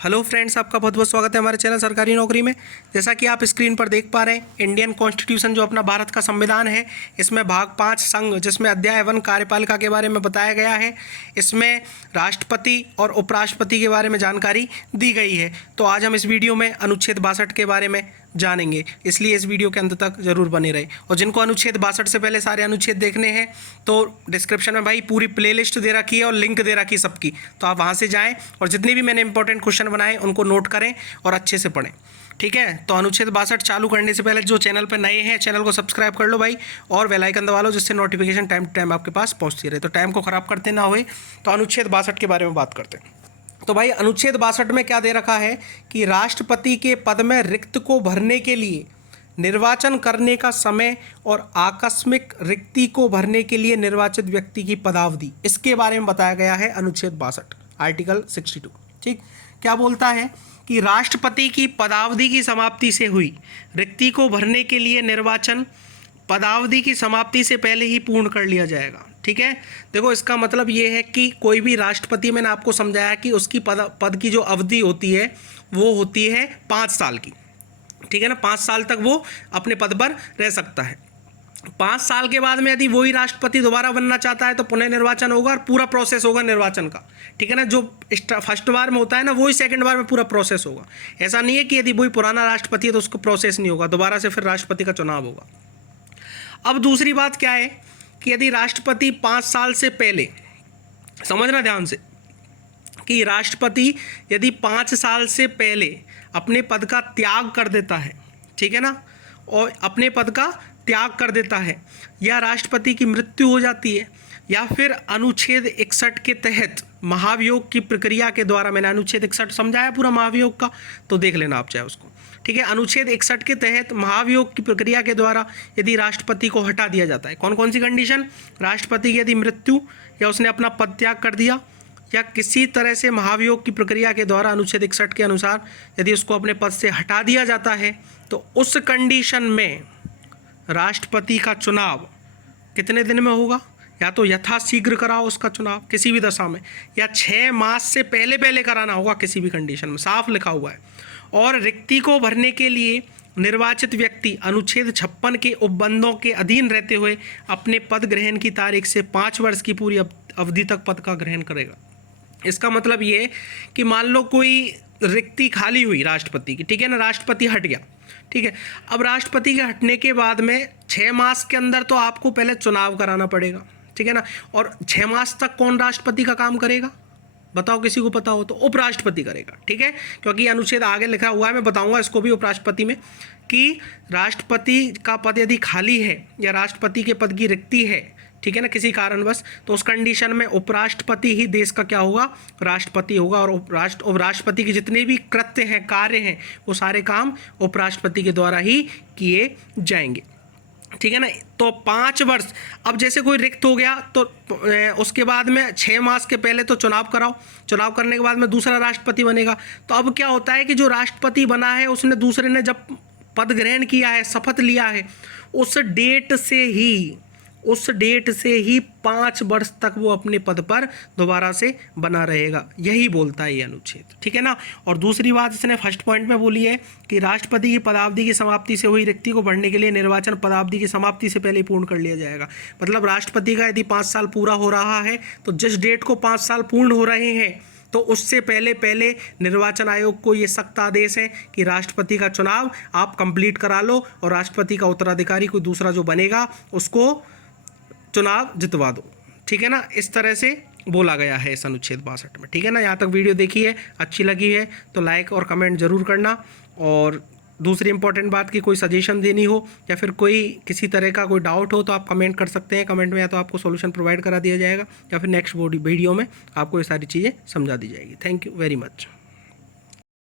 Hello friends, आपका बहुत बहुत स्वागत है हमारे चैनल सरकारी नौकरी में। जैसा कि आप स्क्रीन पर देख पा रहे हैं, इंडियन कॉन्स्टिट्यूशन जो अपना भारत का संविधान है, इसमें भाग 5 संघ जिसमें अध्याय 1 कार्यपालिका के बारे में बताया गया है। इसमें राष्ट्रपति और उपराष्ट्रपति के बारे में जानकारी दी गई है। तो आज हम इस वीडियो में अनुच्छेद 62 के बारे में जानेंगे, इसलिए इस वीडियो के अंत तक जरूर बने रहे। और जिनको अनुच्छेद 62 से पहले सारे अनुच्छेद देखने हैं तो डिस्क्रिप्शन में भाई पूरी प्लेलिस्ट दे रखी है और लिंक दे रखी है सबकी, तो आप वहां से जाएं और जितने भी मैंने इंपॉर्टेंट क्वेश्चन बनाए उनको नोट करें और अच्छे से पढ़ें। ठीक है, तो अनुच्छेद 62 चालू करने से पहले जो चैनल पर नए हैं चैनल को सब्सक्राइब कर लो भाई, और बेल आइकन दबा लो जिससे नोटिफिकेशन टाइम टू टाइम आपके पास पहुंचती रहे। तो टाइम को खराब करते ना हुए, तो अनुच्छेद 62 के बारे में बात करते हैं। तो भाई अनुच्छेद 62 में क्या दे रखा है कि राष्ट्रपति के पद में रिक्त को भरने के लिए निर्वाचन करने का समय और आकस्मिक रिक्ति को भरने के लिए निर्वाचित व्यक्ति की पदावधि, इसके बारे में बताया गया है अनुच्छेद 62 आर्टिकल 62। ठीक, क्या बोलता है कि राष्ट्रपति की पदावधि की समाप्ति से हुई रिक्ति को भरने के लिए निर्वाचन पदावधि की समाप्ति से पहले ही पूर्ण कर लिया जाएगा। ठीक है, देखो इसका मतलब ये है कि कोई भी राष्ट्रपति, मैंने आपको समझाया कि उसकी पद की जो अवधि होती है वो होती है 5 साल की। ठीक है ना, 5 साल तक वो अपने पद पर रह सकता है। 5 साल के बाद में यदि वही राष्ट्रपति दोबारा बनना चाहता है तो पुनः निर्वाचन होगा और पूरा प्रोसेस होगा निर्वाचन का। ठीक है ना, जो फर्स्ट बार में होता है ना वही सेकंड बार में पूरा प्रोसेस होगा। ऐसा नहीं है कि यदि वही पुराना राष्ट्रपति है तो उसको प्रोसेस नहीं होगा, दोबारा से फिर राष्ट्रपति का चुनाव होगा। अब दूसरी बात क्या है कि यदि राष्ट्रपति 5 साल से पहले, समझना ध्यान से, कि राष्ट्रपति यदि 5 साल से पहले अपने पद का त्याग कर देता है, ठीक है ना, और अपने पद का त्याग कर देता है, या राष्ट्रपति की मृत्यु हो जाती है, या फिर अनुच्छेद 61 के तहत महाभियोग की प्रक्रिया के द्वारा, मैंने अनुच्छेद 61 समझाया पूरा महाभियोग का, तो देख लेना आप चाहे उसको। ठीक है, अनुच्छेद 61 के तहत महाभियोग की प्रक्रिया के द्वारा यदि राष्ट्रपति को हटा दिया जाता है, कौन कौन सी कंडीशन, राष्ट्रपति की यदि मृत्यु, या उसने अपना पद त्याग कर दिया, या किसी तरह से महाभियोग की प्रक्रिया के द्वारा अनुच्छेद 61 के अनुसार यदि उसको अपने पद से हटा दिया जाता है, तो उस कंडीशन में राष्ट्रपति का चुनाव कितने दिन में होगा, या तो यथाशीघ्र कराओ उसका चुनाव किसी भी दशा में, या 6 मास से पहले पहले कराना होगा किसी भी कंडीशन में, साफ लिखा हुआ है। और रिक्ति को भरने के लिए निर्वाचित व्यक्ति अनुच्छेद 56 के उपबंधों के अधीन रहते हुए अपने पद ग्रहण की तारीख से 5 वर्ष की पूरी अवधि तक पद का ग्रहण करेगा। इसका मतलब ये कि मान लो कोई रिक्ति खाली हुई राष्ट्रपति की, ठीक है ना, राष्ट्रपति हट गया, ठीक है, अब राष्ट्रपति के हटने के बाद में 6 मास के अंदर तो आपको पहले चुनाव कराना पड़ेगा, ठीक है ना। और 6 मास तक कौन राष्ट्रपति का काम करेगा, बताओ, किसी को पता हो तो उपराष्ट्रपति करेगा। ठीक है, क्योंकि अनुच्छेद आगे लिखा हुआ है, मैं बताऊंगा इसको भी उपराष्ट्रपति में, कि राष्ट्रपति का पद यदि खाली है या राष्ट्रपति के पद की रिक्ति है, ठीक है ना, किसी कारणवश, तो उस कंडीशन में उपराष्ट्रपति ही देश का क्या होगा, राष्ट्रपति होगा। और उपराष्ट्रपति के जितने भी कृत्य हैं, कार्य हैं, वो सारे काम उपराष्ट्रपति के द्वारा ही किए जाएंगे। ठीक है ना, तो 5 वर्ष, अब जैसे कोई रिक्त हो गया तो उसके बाद में 6 मास के पहले तो चुनाव कराओ, चुनाव करने के बाद में दूसरा राष्ट्रपति बनेगा। तो अब क्या होता है कि जो राष्ट्रपति बना है उसने, दूसरे ने जब पद ग्रहण किया है, शपथ लिया है, उस डेट से ही 5 वर्ष तक वो अपने पद पर दोबारा से बना रहेगा, यही बोलता है ये अनुच्छेद। ठीक है ना। और दूसरी बात इसने फर्स्ट पॉइंट में बोली है कि राष्ट्रपति की पदावधि की समाप्ति से हुई रिक्ति को भरने के लिए निर्वाचन पदावधि की समाप्ति से पहले पूर्ण कर लिया जाएगा। मतलब राष्ट्रपति का यदि 5 साल पूरा हो रहा है तो जिस डेट को 5 साल पूर्ण हो रहे हैं तो उससे पहले पहले निर्वाचन आयोग को ये सख्त आदेश है कि राष्ट्रपति का चुनाव आप कंप्लीट करा लो और राष्ट्रपति का उत्तराधिकारी कोई दूसरा जो बनेगा उसको चुनाव जितवा दो। ठीक है ना, इस तरह से बोला गया है इस अनुच्छेद 62 में। ठीक है ना, यहाँ तक वीडियो देखी है, अच्छी लगी है तो लाइक और कमेंट जरूर करना। और दूसरी इंपॉर्टेंट बात कि कोई सजेशन देनी हो या फिर कोई किसी तरह का कोई डाउट हो तो आप कमेंट कर सकते हैं कमेंट में, या तो आपको सॉल्यूशन प्रोवाइड करा दिया जाएगा या फिर नेक्स्ट वीडियो में आपको ये सारी चीज़ें समझा दी जाएगी। Thank you very much.